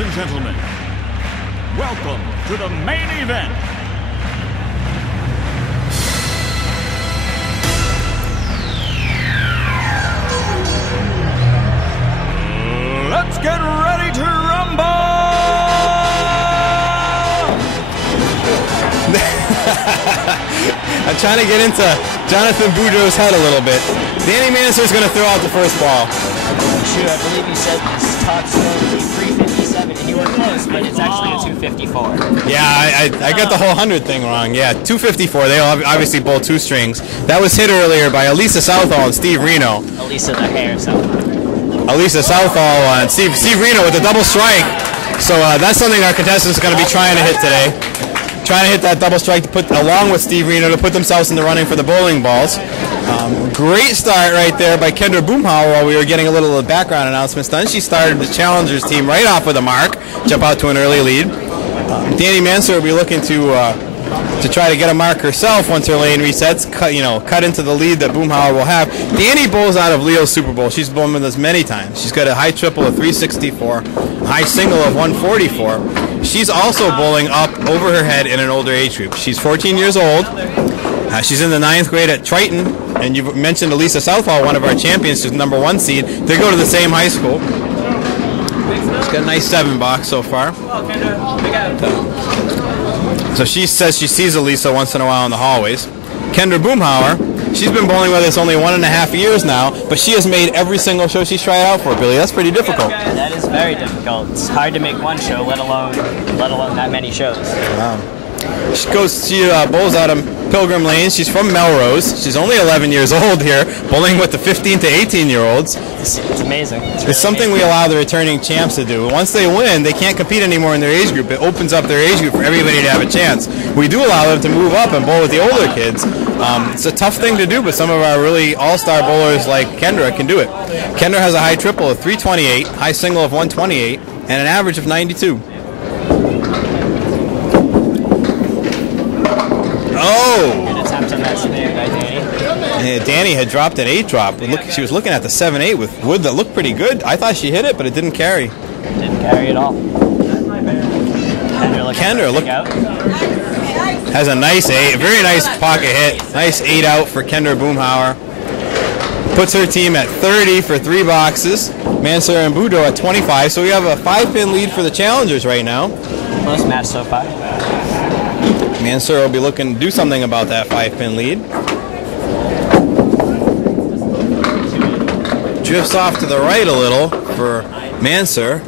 Ladies and gentlemen, welcome to the main event. Let's get ready to rumble! I'm trying to get into Jonathan Boudreaux's head a little bit. Danny Manser's going to throw out the first ball. Shoot, I believe you said this top score would be 357, and you were close, but it's actually a 254. Yeah, I got the whole 100 thing wrong. Yeah, 254. They obviously bowl two strings. That was hit earlier by Elisa Southall and Steve Reno. Elisa the hair, Southall. Elisa Southall and Steve Reno with a double strike. So that's something our contestants are going to be trying to hit today. Trying to hit that double strike to put, along with Steve Reno, to put themselves in the running for the bowling balls. Great start right there by Kendra Boomhauer while we were getting a little background announcements done. She started the challengers team right off with a mark, jump out to an early lead. Danny Manser will be looking to try to get a mark herself once her lane resets, cut into the lead that Boomhauer will have. Danny bowls out of Leo's Super Bowl. She's bowled with us many times. She's got a high triple of 364, a high single of 144. She's also bowling up over her head in an older age group. She's 14 years old. She's in the 9th grade at Triton, and you mentioned Elisa Southall, one of our champions, she's #1 seed. They go to the same high school. She's got a nice 7 box so far. So she says she sees Elisa once in a while in the hallways. Kendra Boomhauer, she's been bowling with us only 1.5 years now, but she has made every single show she's tried out for, Billy. That's pretty difficult. That is very difficult. It's hard to make one show, let alone that many shows. Wow. She bowls out of Pilgrim Lanes. She's from Melrose. She's only 11 years old here, bowling with the 15 to 18-year-olds. It's amazing. It's something we allow the returning champs to do. Once they win, they can't compete anymore in their age group. It opens up their age group for everybody to have a chance. We do allow them to move up and bowl with the older kids. It's a tough thing to do, but some of our really all-star bowlers like Kendra can do it. Kendra has a high triple of 328, high single of 128, and an average of 92. Oh! Good attempt on that snare by Danny. Yeah, Danny had dropped an 8-drop. She was looking at the 7-8 with wood that looked pretty good. I thought she hit it, but it didn't carry. Didn't carry at all. Kendra has a nice 8, a very nice pocket hit. Nice 8 out for Kendra Boomhauer. Puts her team at 30 for 3 boxes. Manser and Boudreaux at 25. So we have a 5-pin lead for the challengers right now. Close match so far. Manser will be looking to do something about that 5-pin lead. Drifts off to the right a little for Manser.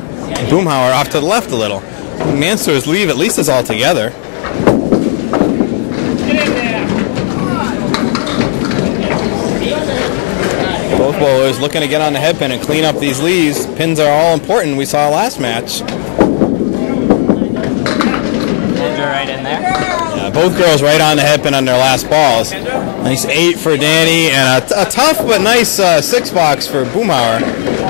Boomhauer off to the left a little. Manser's leave at least is all together. Both bowlers looking to get on the head pin and clean up these leaves. Pins are all important. We saw last match. Right in there. Both girls right on the head pin on their last balls. Nice 8 for Danny and a tough but nice 6 box for Boomhauer.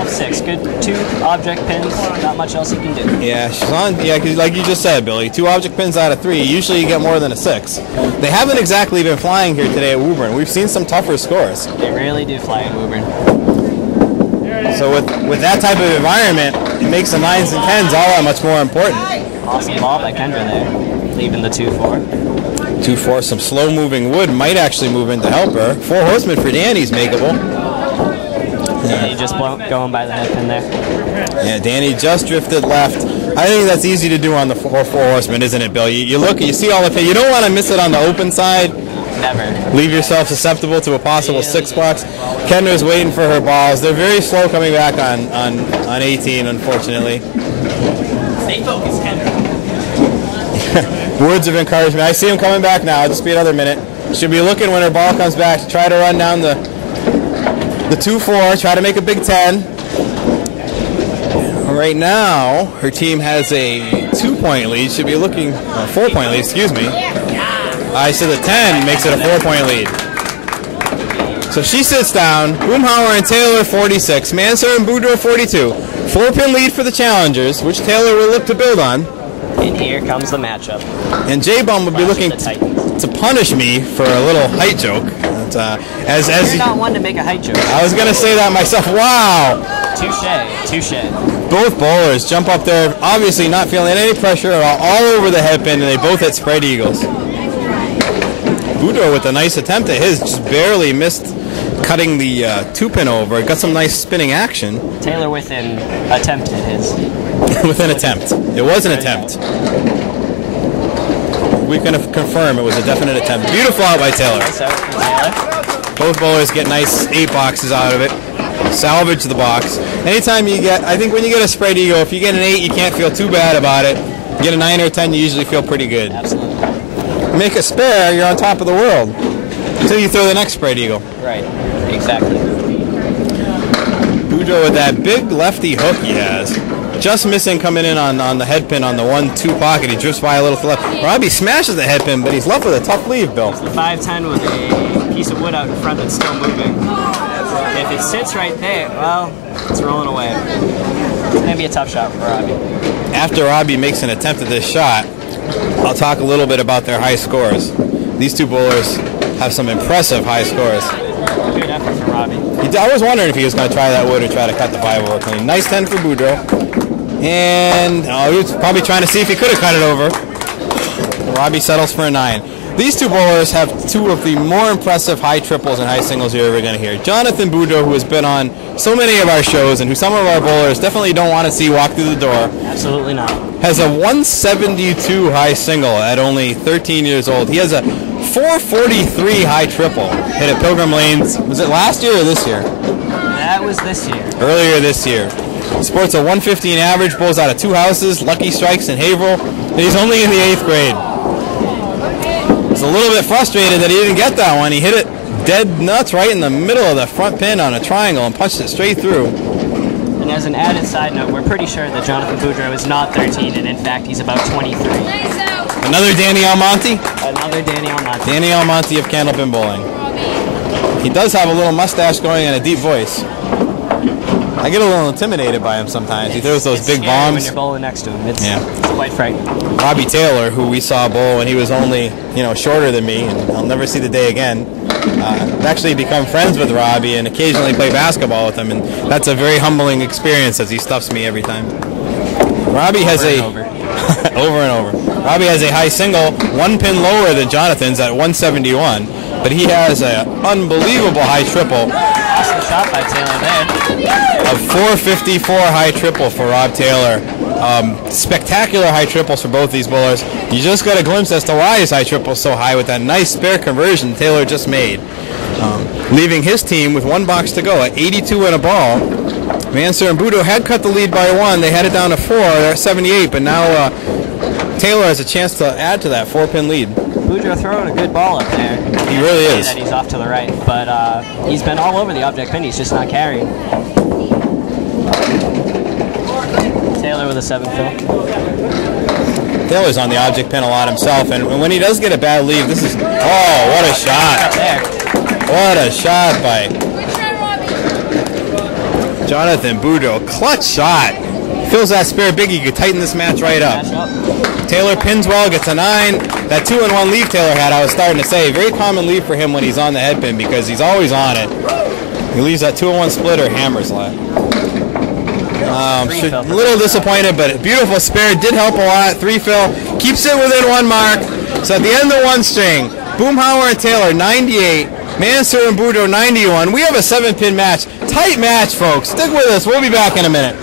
6. Good 2 object pins. Not much else you can do. Yeah, she's on. Yeah, cause like you just said, Billy, 2 object pins out of 3. Usually you get more than a 6. They haven't exactly been flying here today at Woburn. We've seen some tougher scores. They really do fly in Woburn. So with that type of environment, it makes the 9s and 10s all that much more important. Awesome ball by Kendra there, leaving the 2-4. 2-4, some slow-moving wood might actually move in to help her. 4 horsemen for Danny's makeable. Danny just going by the head pin there. Yeah, Danny just drifted left. I think that's easy to do on the 4 horsemen, isn't it, Bill? You look, you see all the pin. You don't want to miss it on the open side. Never. Leave yourself susceptible to a possible 6 box. Kendra's waiting for her balls. They're very slow coming back on 18, unfortunately. Stay focused, Kendra. Words of encouragement. I see him coming back now. Just be another minute. She'll be looking when her ball comes back to try to run down the 2-4, try to make a Big 10. Right now, her team has a 2-point lead. Should be looking, 4-point lead, excuse me. I said the 10 makes it a 4-point lead. So she sits down. Boomhauer and Taylor 46. Manser and Boudreaux 42. 4-pin lead for the challengers, which Taylor will look to build on. And here comes the matchup. And J-Bum would be looking to punish me for a little height joke. You're not one to make a height joke. I was going to say that myself. Wow. Touche. Both bowlers jump up there, obviously not feeling any pressure at all over the headpin, and they both hit spread eagles. Boudreaux with a nice attempt at his, just barely missed cutting the 2-pin over. Got some nice spinning action. Taylor with an attempt at his. With an attempt. It was an attempt. We can confirm it was a definite attempt. Beautiful out by Taylor. Nice out for Taylor. Both bowlers get nice 8 boxes out of it. Salvage the box. Anytime you get, I think when you get a spread eagle, if you get an 8, you can't feel too bad about it. You get a 9 or a 10, you usually feel pretty good. Absolutely. Make a spare, you're on top of the world. Until you throw the next spread eagle. Right. Exactly. Boudreaux with that big lefty hook he has. Just missing coming in on the headpin on the 1-2 pocket. He drifts by a little to the left. Robbie smashes the headpin, but he's left with a tough leave, Bill. It's the 5-10 with a piece of wood out in front that's still moving. If it sits right there, well, it's rolling away. It's going to be a tough shot for Robbie. After Robbie makes an attempt at this shot, I'll talk a little bit about their high scores. These two bowlers have some impressive high scores. Good effort from Robbie. I was wondering if he was going to try that wood or try to cut the 5 over clean. Nice 10 for Boudreaux. And he was probably trying to see if he could have cut it over. Robbie settles for a 9. These two bowlers have 2 of the more impressive high triples and high singles you're ever going to hear. Jonathan Boudreaux, who has been on so many of our shows and who some of our bowlers definitely don't want to see walk through the door, Absolutely not. has a 172 high single at only 13 years old. He has a 443 high triple hit at Pilgrim Lanes. Was it last year or this year? That was this year. Earlier this year. Sports a 115 average, bowls out of 2 houses, Lucky Strikes in Haverhill, and he's only in the 8th grade. He's a little bit frustrated that he didn't get that one. He hit it dead nuts right in the middle of the front pin on a triangle and punched it straight through. And as an added side note, we're pretty sure that Jonathan Boudreaux is not 13, and in fact he's about 23. Another Danny Almonte? Another Danny Almonte. Danny Almonte of Candlepin Bowling. He does have a little mustache going and a deep voice. I get a little intimidated by him sometimes. He throws those big bombs. When you're bowling next to him, it's quite frightening. Robbie Taylor, who we saw bowl when he was only, shorter than me, and I'll never see the day again. I've actually become friends with Robbie and occasionally play basketball with him, and that's a very humbling experience as he stuffs me every time. Robbie has over and over. Robbie has a high single, 1 pin lower than Jonathan's at 171, but he has an unbelievable high triple. Awesome shot by Taylor there. A 454 high triple for Rob Taylor. Spectacular high triples for both these bowlers. You just got a glimpse as to why his high triple is so high with that nice spare conversion Taylor just made. Leaving his team with 1 box to go at 82 and a ball. Mansur and Boudreaux had cut the lead by 1. They had it down to 4. They're at 78, but now Taylor has a chance to add to that 4-pin lead. Boudreaux throwing a good ball up there. He really is. That he's off to the right, but he's been all over the object pin. He's just not carrying. Taylor with a 7 fill. Taylor's on the object pin a lot himself, and when he does get a bad lead, this is... Oh, what a shot. What a shot by Jonathan Boudreaux. Clutch shot. Fills that spare big. He could tighten this match right up. Taylor pins well, gets a 9. That 2-1 leave Taylor had, I was starting to say, very common leave for him when he's on the head pin because he's always on it. He leaves that 2-1 splitter, hammers left. A little disappointed, but beautiful spare. Did help a lot. 3 fill. Keeps it within 1 mark. So at the end of the 1 string, Boomhauer and Taylor, 98. Mansur and Boudreaux, 91. We have a 7-pin match. Tight match, folks. Stick with us. We'll be back in a minute.